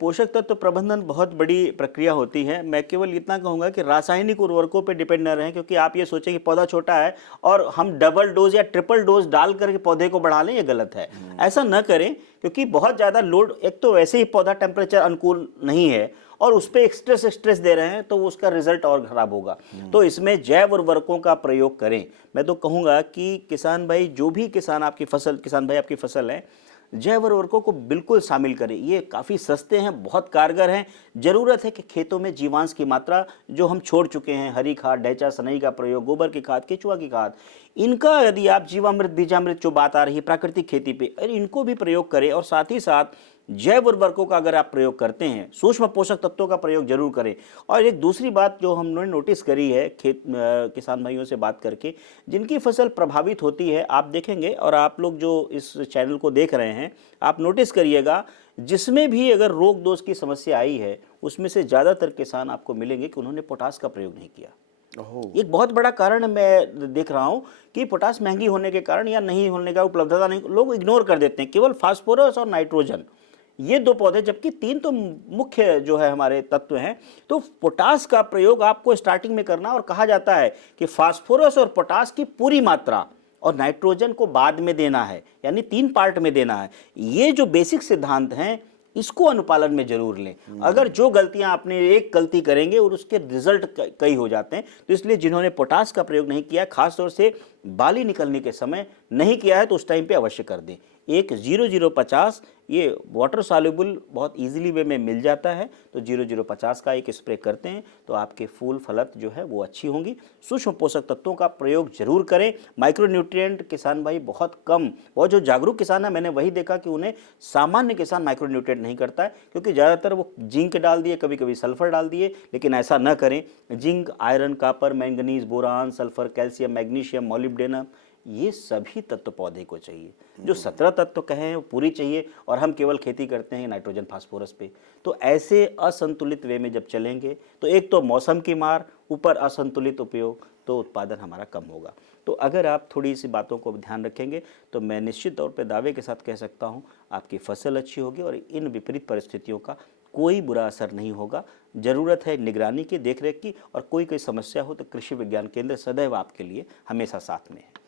पोषक तत्व प्रबंधन बहुत बड़ी प्रक्रिया होती है। मैं केवल इतना कहूँगा कि रासायनिक उर्वरकों पे डिपेंड न रहें, क्योंकि आप ये सोचें कि पौधा छोटा है और हम डबल डोज या ट्रिपल डोज डाल करके पौधे को बढ़ा लें, ये गलत है। ऐसा न करें, क्योंकि बहुत ज़्यादा लोड, एक तो वैसे ही पौधा टेम्परेचर अनुकूल नहीं है और उस पर स्ट्रेस दे रहे हैं, तो उसका रिजल्ट और खराब होगा। तो इसमें जैव उर्वरकों का प्रयोग करें। मैं तो कहूँगा कि किसान भाई, जो भी किसान भाई आपकी फसल है, जैव उर्वरकों को बिल्कुल शामिल करें। ये काफ़ी सस्ते हैं, बहुत कारगर हैं। ज़रूरत है कि खेतों में जीवांश की मात्रा जो हम छोड़ चुके हैं, हरी खाद, ढैंचा सनई का प्रयोग, गोबर की खाद, केचुआ की खाद, इनका यदि आप जीवामृत, बीजामृत जो बात आ रही है प्राकृतिक खेती पे, अरे इनको भी प्रयोग करें। और साथ ही साथ जैव उर्वरकों का अगर आप प्रयोग करते हैं, सूक्ष्म पोषक तत्वों का प्रयोग जरूर करें। और एक दूसरी बात जो हमने नोटिस करी है किसान भाइयों से बात करके, जिनकी फसल प्रभावित होती है, आप देखेंगे और आप लोग जो इस चैनल को देख रहे हैं, आप नोटिस करिएगा, जिसमें भी अगर रोग दोष की समस्या आई है, उसमें से ज़्यादातर किसान आपको मिलेंगे कि उन्होंने पोटास का प्रयोग नहीं किया। एक बहुत बड़ा कारण मैं देख रहा हूं कि पोटास महंगी होने के कारण या नहीं होने का, उपलब्धता नहीं, लोग इग्नोर कर देते हैं। केवल फास्फोरस और नाइट्रोजन, ये दो पौधे, जबकि तीन तो मुख्य जो है हमारे तत्व हैं। तो पोटास का प्रयोग आपको स्टार्टिंग में करना, और कहा जाता है कि फास्फोरस और पोटास की पूरी मात्रा और नाइट्रोजन को बाद में देना है, यानी 3 पार्ट में देना है। ये जो बेसिक सिद्धांत हैं, इसको अनुपालन में जरूर लें। अगर जो गलतियां आपने एक गलती करेंगे और उसके रिजल्ट कई हो जाते हैं, तो इसलिए जिन्होंने पोटास का प्रयोग नहीं किया, खासतौर से बाली निकलने के समय नहीं किया है, तो उस टाइम पे अवश्य कर दें। एक 0050, ये वाटर सॉल्युबल बहुत इजीली वे में मिल जाता है, तो 0050 का एक स्प्रे करते हैं तो आपके फूल फलत जो है वो अच्छी होंगी। सूक्ष्म पोषक तत्वों का प्रयोग जरूर करें। माइक्रोन्यूट्रिएंट किसान भाई बहुत कम, बहुत जो जागरूक किसान है, मैंने वही देखा कि उन्हें सामान्य किसान माइक्रोन्यूट्रिएंट नहीं करता है, क्योंकि ज़्यादातर वो जिंक डाल दिए, कभी कभी सल्फर डाल दिए। लेकिन ऐसा न करें। Zinc, iron, copper, manganese, boron, sulphur, calcium, magnesium, molybdenum, ये सभी तत्व पौधे को चाहिए। जो 17 तत्व कहे हैं वो पूरी चाहिए, और हम केवल खेती करते हैं नाइट्रोजन फास्फोरस पे। तो ऐसे असंतुलित वे में जब चलेंगे, तो एक तो मौसम की मार, ऊपर असंतुलित उपयोग, तो उत्पादन हमारा कम होगा। तो अगर आप थोड़ी सी बातों को ध्यान रखेंगे, तो मैं निश्चित तौर पे दावे के साथ कह सकता हूँ, आपकी फसल अच्छी होगी और इन विपरीत परिस्थितियों का कोई बुरा असर नहीं होगा। ज़रूरत है निगरानी की, देखरेख की, और कोई समस्या हो तो कृषि विज्ञान केंद्र सदैव आपके लिए हमेशा साथ में है।